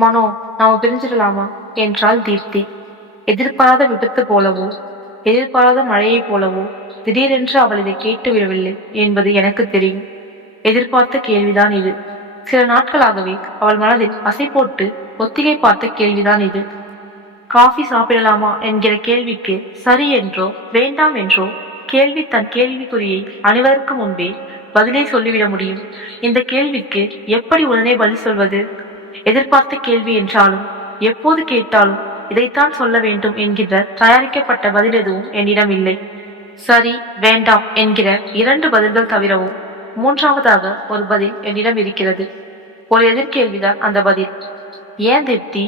மனோ, நாம பிரிஞ்சிடலாமா என்றாள் தீப்தி. எதிர்பாராத விபத்து போலவோ எதிர்பாராத மழையைப் போலவோ திடீரென்று அவள் இதை கேட்டு விடவில்லை என்பது எனக்கு தெரியும். எதிர்பார்த்த கேள்விதான் இது. சில நாட்களாகவே அவள் மனதில் அசை போட்டு ஒத்திகை பார்த்த கேள்விதான் இது. காஃபி சாப்பிடலாமா என்கிற கேள்விக்கு சரி என்றோ வேண்டாம் என்றோ கேள்வி தன் கேள்விக்குறியை அணிவதற்கு முன்பே பதிலை சொல்லிவிட முடியும். இந்த கேள்விக்கு எப்படி உடனே பதில் சொல்வது? எதிர்பார்த்த கேள்வி என்றாலும் எப்போது கேட்டாலும் இதைத்தான் சொல்ல வேண்டும் என்கிற தயாரிக்கப்பட்ட பதில் எதுவும் என்னிடம் இல்லை. சரி வேண்டாம் என்கிற 2 பதில்கள் தவிரவும் மூன்றாவதாக ஒரு பதில் என்னிடம் இருக்கிறது. ஒரு எதிர்கேள்விதான் அந்த பதில். ஏன் தீப்தி?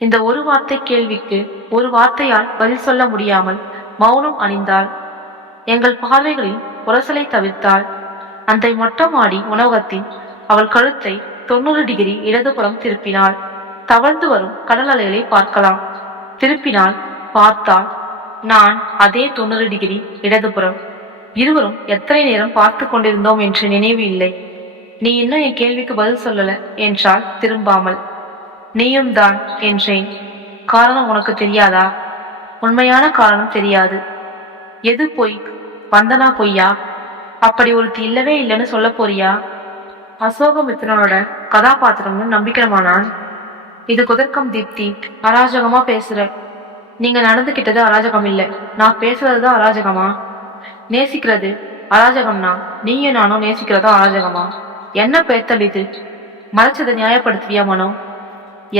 இந்த ஒரு வார்த்தை கேள்விக்கு ஒரு வார்த்தையால் பதில் சொல்ல முடியாமல் மௌனம் அணிந்தாள். எங்கள் பார்வைகளில் உரசலை தவிர்த்தாள். அந்த மொட்டை மாடி உணவகத்தின் அவள் கழுத்தை 90 டிகிரி இடதுபுறம் திருப்பினாள். தவழ்ந்து வரும் கடல் அலைகளை பார்க்கலாம். திருப்பினால் பார்த்தாள். நான் அதே 90 டிகிரி இடதுபுறம். இருவரும் எத்தனை நேரம் பார்த்து கொண்டிருந்தோம் என்று நினைவு இல்லை. நீ இன்னும் என் கேள்விக்கு பதில் சொல்லல என்றாள் திரும்பாமல். நீயும் தான் என்றேன். காரணம் உனக்கு தெரியாதா? உண்மையான காரணம் தெரியாது. எது பொய்? வந்தனா பொய்யா? அப்படி ஒருத்தி இல்லவே இல்லைன்னு சொல்ல போறியா? அசோகமித்திரனோட கதாபாத்திரம்னு நம்பிக்கிறமானான். இது குதர்க்கம் தீப்தி. அராஜகமா பேசுற. நீங்க நடந்துகிட்டது அராஜகம் இல்லை, நான் பேசுறதுதான் அராஜகமா? நேசிக்கிறது அராஜகம்னா நீயும் நானும் நேசிக்கிறதா அராஜகமா? என்ன பேத்தல் இது? மறைச்சதை நியாயப்படுத்துவியா மனோ?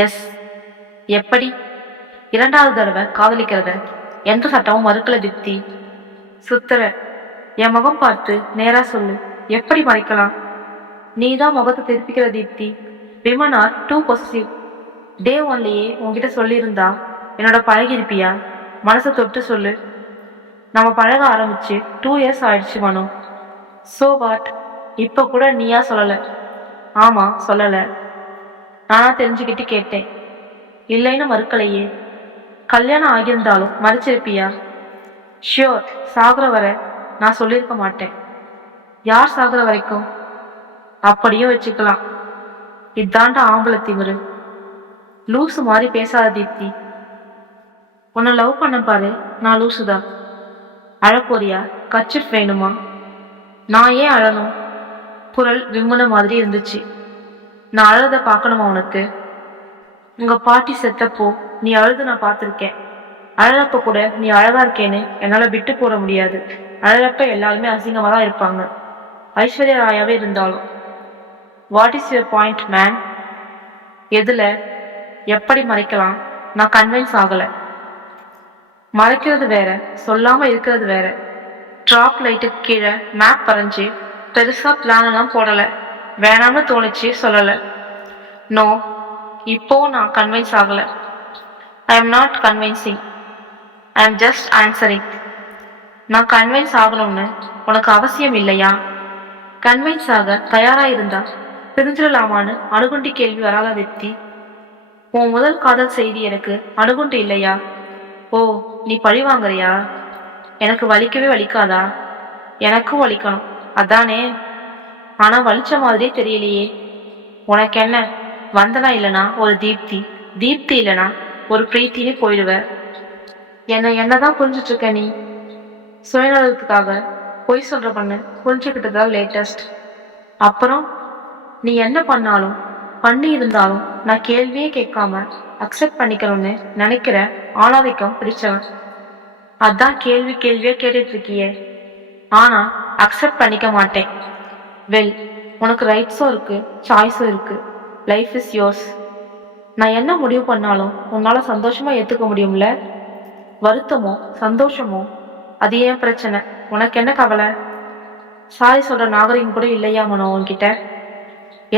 எஸ். எப்படி? 2வது தடவை காதலிக்கிறத எந்த சட்டமும் மறுக்கல தீப்தி. சுத்துற. என் முகம் பார்த்து நேரா சொல்லு. எப்படி மறைக்கலாம்? நீதான் முகத்தை திருப்பிக்கிற Deepti. Women are too possessive. Day 1லயே உன்கிட்ட சொல்லியிருந்தா என்னோட பழகிருப்பியா? மனசை தொட்டு சொல்லு. நம்ம பழக ஆரம்பிச்சு 2 இயர்ஸ் ஆயிடுச்சு மனோ. So what? இப்ப கூட நீயா சொல்லல? ஆமா சொல்லல. நானா தெரிஞ்சுக்கிட்டு கேட்டேன். இல்லைன்னு மறுக்கலையே. கல்யாணம் ஆகியிருந்தாலும் மறைச்சிருப்பியா? ஷியோர். சாகுற வரை நான் சொல்லியிருக்க மாட்டேன். யார் சாகுற வரைக்கும்? அப்படியும் வச்சுக்கலாம். இதாண்ட ஆம்பளை திமிரு. லூசு மாதிரி பேசாத தீப்தி. உன்னை லவ் பண்ண பாரு, நான் லூசுதான். அழப்போறியா? கர்ச்சீஃப் வேணுமா? நான் ஏன் அழணும்? குரல் விம்முன மாதிரி இருந்துச்சு. நான் அழுத பார்க்கணுமா உனக்கு? உங்க பாட்டி செத்தப்போ நீ அழுது நான் பார்த்துருக்கேன். அழகப்ப கூட நீ அழகா இருக்கேன்னு என்னால விட்டு போட முடியாது. அழகப்ப எல்லாருமே அசிங்கமா தான் இருப்பாங்க, ஐஸ்வர்யா ராயாவே இருந்தாலும். What is your point man? எதுல? எப்படி மறைக்கலாம்? நான் கன்வின்ஸ் ஆகல. மறைக்கிறது வேற, சொல்லாம இருக்கிறது வேற. டிராப் லைட்டுக்கு கீழே மேப் வரைஞ்சி பெருசா பிளான் எல்லாம் போடல. வேணாம்னு தோணுச்சு, சொல்லல. நோ, இப்போ நான் கன்வின்ஸ் ஆகல. I am not convincing, I am just answering. நான் கன்வின்ஸ் ஆகணும்னு உனக்கு அவசியம் இல்லையா? கன்வின்ஸ் ஆக தயாரா இருந்தா பிரிஞ்சிடலாமான்னு அணுகுண்டி கேள்வி வராத தீப்தி. உன் முதல் காதல் செய்தி எனக்கு அணுகுண்டு இல்லையா? ஓ, நீ பழி வாங்குறியா? எனக்கு வலிக்கவே வலிக்காதா? எனக்கும் வலிக்கணும் அதானே. ஆனா வலிச்ச மாதிரியே தெரியலையே. உனக்கு என்ன, வந்தனா இல்லைனா ஒரு தீப்தி, தீப்தி இல்லைனா ஒரு பிரீத்தின்னு போயிடுவ. என்னதான் புரிஞ்சிட்டு இருக்க நீ? சுயநலத்துக்காக பொய் சொல்ற பண்ணு புரிஞ்சுக்கிட்டதான் லேட்டஸ்ட். அப்புறம் நீ என்ன பண்ணாலும் பண்ணி இருந்தாலும் நான் கேள்வியே கேட்காம அக்செப்ட் பண்ணிக்கணும்னு நினைக்கிற ஆணாதிக்கம் பிடிச்சவன். அதான் கேள்வி கேள்வியே கேட்டுட்டு இருக்கியே. ஆனா அக்செப்ட் பண்ணிக்க மாட்டேன். வெல், உனக்கு ரைட்ஸும் இருக்கு, சாய்ஸும் இருக்கு. Life is yours. நான் என்ன முடிவு பண்ணாலும் உன்னால சந்தோஷமா ஏத்துக்க முடியும்ல? வருத்தமோ சந்தோஷமோ அது ஏன் பிரச்சனை, உனக்கு என்ன கவலை? சாரி சொல்ற நாகரிகம் கூட இல்லையா மனோ உன்கிட்ட?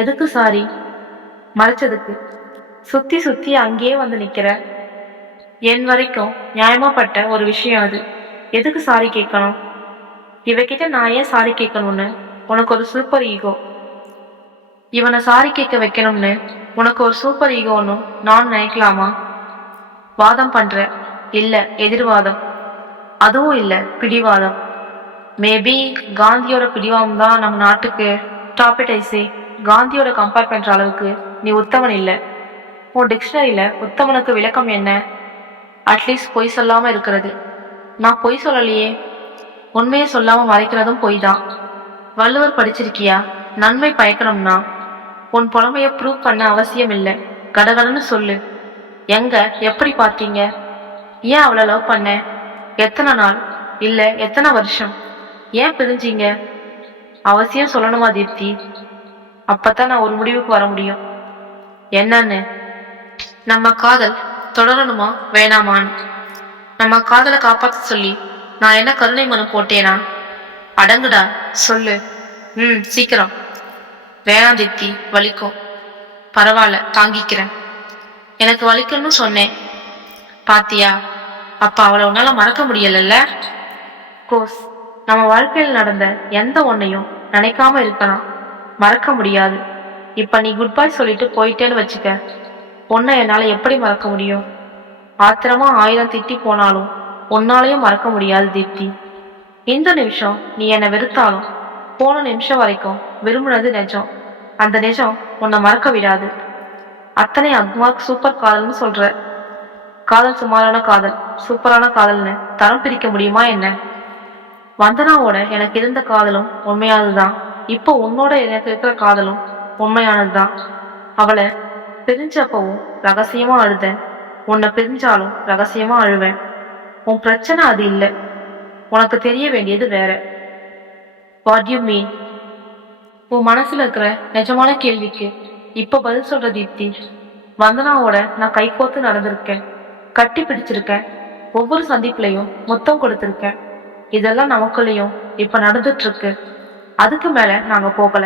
எதுக்கு சாரி? மறைச்சதுக்கு. சுத்தி சுத்தி அங்கேயே வந்து நிக்கிற. என் வரைக்கும் நியாயமாப்பட்ட ஒரு விஷயம் அது. எதுக்கு சாரி கேட்கணும்? இவகிட்ட நான் ஏன் சாரி கேட்கணும்னு உனக்கு ஒரு சூப்பர் ஈகோ. இவனை சாரி கேட்க வைக்கணும்னு உனக்கு ஒரு சூப்பர் ஈகோன்னு நான் நினைக்கலாமா? வாதம் பண்ற இல்ல, எதிர்வாதம். அதுவும் இல்ல, பிடிவாதம். மேபி காந்தியோட பிடிவாதம் தான் நம்ம நாட்டுக்கு டாபிடைஸே. காந்தியோட கம்பேர் பண்ற அளவுக்கு நீ உத்தமன் இல்லை. உன் டிக்ஷனரியில உத்தமனுக்கு விளக்கம் என்ன? அட்லீஸ்ட் பொய் சொல்லாம இருக்கிறது. நான் பொய் சொல்லலையே. உண்மையை சொல்லாம மறைக்கிறதும் பொய் தான். வள்ளுவர் படிச்சிருக்கியா? நன்மை பயக்கணும்னா உன் புலமைய ப்ரூவ் பண்ண அவசியம் இல்லை. கடகடன்னு சொல்லு. எங்க எப்படி பார்த்தீங்க? ஏன் அவளை லவ் பண்ண? எத்தனை நாள்? இல்ல எத்தனை வருஷம்? ஏன் பிரிஞ்சீங்க? அவசியம் சொல்லணுமா தீப்தி? அப்பதான் நான் ஒரு முடிவுக்கு வர முடியும். என்னன்னு? நம்ம காதல் தொடரணுமா வேணாமான்னு. நம்ம காதலை காப்பாத்த சொல்லி நான் என்ன கருணை மனு போட்டேனா? அடங்குடா, சொல்லு. சீக்கிரம். வேணாம் தீப்தி, வலிக்கும். பரவாயில்ல, தாங்கிக்கிறேன். எனக்கு வலிக்கும்னு சொன்னேன். பாத்தியா? அப்ப அவளை உன்னால மறக்க முடியலல்ல? கோர்ஸ் நம்ம வாழ்க்கையில் நடந்த எந்த ஒன்னையும் நினைக்காம இருக்கலாம், மறக்க முடியாது. இப்ப நீ குட் பை சொல்லிட்டு போயிட்டேன்னு வச்சுக்க, பொண்ணை என்னால எப்படி மறக்க முடியும்? ஆத்திரமா 1000 திட்டி போனாலும் உன்னாலையும் மறக்க முடியாது தீப்தி. இந்த நிமிஷம் நீ என்னை வெறுத்தாலும் போன நிமிஷம் வரைக்கும் விரும்புனது நிஜம். அந்த நிஜம் உன்னை மறக்க விடாது. அத்தனை அக்மார்க் சூப்பர் காதல்னு சொல்ற. காதல் சுமாரான காதல், சூப்பரான காதல்னு தரம் பிரிக்க முடியுமா என்ன? வந்தனாவோட எனக்கு இருந்த காதலும் உண்மையானதுதான். இப்போ உன்னோட எனக்கு இருக்கிற காதலும் உண்மையானதுதான். அவளை பிரிஞ்சப்பவும் ரகசியமா அழுதேன். உன்னை பிரிஞ்சாலும் ரகசியமா அழுவேன். உன் பிரச்சனை அது இல்லை. உனக்கு தெரிய வேண்டியது வேற. What you mean? உன் மனசுல இருக்கிற நிஜமான கேள்விக்கு இப்ப பதில் சொல்ற தீப்தி. வந்தனாவோட நான் கைகோத்து நடந்திருக்கேன், கட்டி பிடிச்சிருக்கேன், ஒவ்வொரு சந்திப்புலையும் முத்தம் கொடுத்திருக்கேன். இதெல்லாம் நமக்குள்ளேயும் இப்ப நடந்துட்டு இருக்கு. அதுக்கு மேல நாங்க போகல.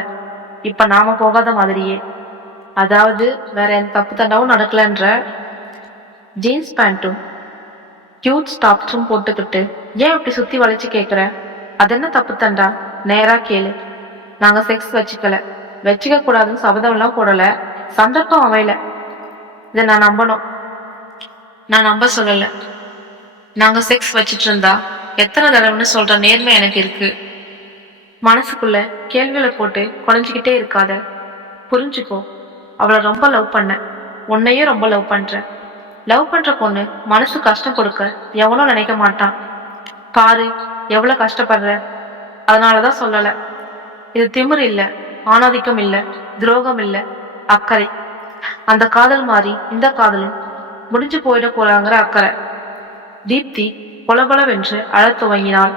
இப்ப நாம போகாத மாதிரியே. அதாவது வேற எந்த தப்பு தண்டாவும் நடக்கலன்ற. ஜீன்ஸ் பேண்ட்டும் கியூட் ஸ்டாப்ஸும் போட்டுக்கிட்டு ஏன் இப்படி சுத்தி வளைச்சு கேக்குற? அது என்ன தப்பு தண்டா? நேரா கேளு. நாங்க செக்ஸ் வச்சுக்க கூடாதுன்னு சபதம் எல்லாம் போடல. சந்தர்ப்பம் அமையல. இதை நான் நம்பணும். நான் நம்ப சொல்லல. நாங்க செக்ஸ் வச்சிட்டு இருந்தா எத்தனை தடவைன்னு சொல்ற நேர்மை எனக்கு இருக்கு. மனசுக்குள்ள கேள்விகளை போட்டு குறைஞ்சிக்கிட்டே இருக்காத. புரிஞ்சுக்கோ, அவளை ரொம்ப லவ் பண்ண, உன்னையும் ரொம்ப லவ் பண்ற. லவ் பண்ற பொண்ணு மனசு கஷ்டம் கொடுக்க எவனும் நினைக்க மாட்டான். பாரு எவ்வளவு கஷ்டப்படுற. அதனாலதான் சொல்லல. இது திமிர் இல்ல, ஆணாதிக்கம் இல்ல, துரோகம் இல்ல, அக்கறை. அந்த காதல் மாதிரி இந்த காதலும் முடிஞ்சு போயிட போறாங்கிற அக்கறை. தீப்தி பொலபொலவென்று அழத் துவங்கினாள்.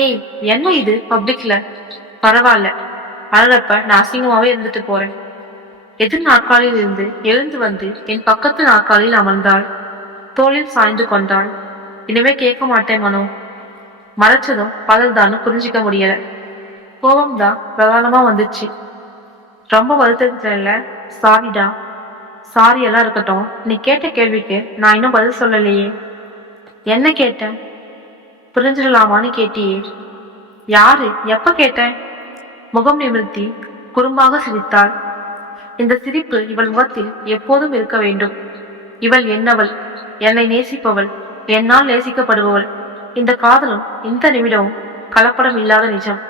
ஏய், என்ன இது பப்ளிக்ல? பரவாயில்ல, அழறப்ப நான் அசிங்கமாவே இருந்துட்டு போறேன். எதிர் நாற்காலியில் இருந்து எழுந்து வந்து என் பக்கத்து நாற்காலியில் அமர்ந்தாள். தோளில் சாய்ந்து கொண்டாள். இனிமே கேட்க மாட்டேன் மனோ. மறைச்சதும் பதல்தான்னு புரிஞ்சிக்க முடியல. கோபம்தான் பிரதானமா வந்துச்சு. ரொம்ப வருத்தத்துல சாரிடா. சாரி எல்லாம் இருக்கட்டும், நீ கேட்ட கேள்விக்கு நான் இன்னும் பதில் சொல்லலையே. என்ன கேட்டேன்? புரிஞ்சிடலாமான்னு கேட்டியே. யாரு? எப்ப கேட்டேன்? முகம் நிமிர்த்தி குறும்பாக சிரித்தாள். இந்த சிரிப்பு இவள் முகத்தில் எப்போதும் இருக்க வேண்டும். இவள் என்னவள்? என்னை நேசிப்பவள், என்னால் நேசிக்கப்படுபவள். இந்த காதலும் இந்த நிமிடமும் கலப்படம் இல்லாத நிஜம்.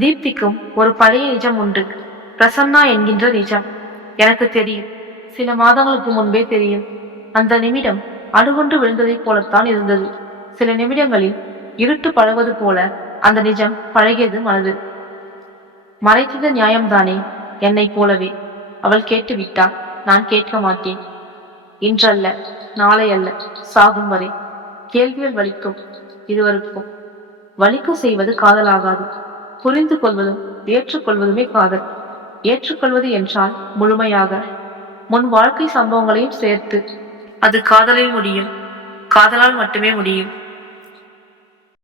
தீப்திக்கும் ஒரு பழைய நிஜம் உண்டு, பிரசன்னா என்கின்ற நிஜம். எனக்கு தெரியும், சில மாதங்களுக்கு முன்பே தெரியும். அந்த நிமிடம் அணுகுண்டு விழுந்ததைப் போலத்தான் இருந்தது. சில நிமிடங்களில் இருட்டு பழகுவது போல அந்த நிஜம் பழகியது மனது. மறைத்தது நியாயம்தானே? என்னை போலவே அவள் கேட்டு விட்டாள். நான் கேட்க மாட்டேன். இன்றல்ல, நாளை அல்ல, சாகும் வரை. கேள்விகள் வலிக்கும். இருவருக்கும் வலிக்கும் செய்வது காதலாகாது. புரிந்து கொள்வதும் ஏற்றுக்கொள்வதுமே காதல். ஏற்றுக்கொள்வது என்றால் முழுமையாக முன் வாழ்க்கை சம்பவங்களையும் சேர்த்து. அது காதலில் முடியும். காதலால் மட்டுமே முடியும்.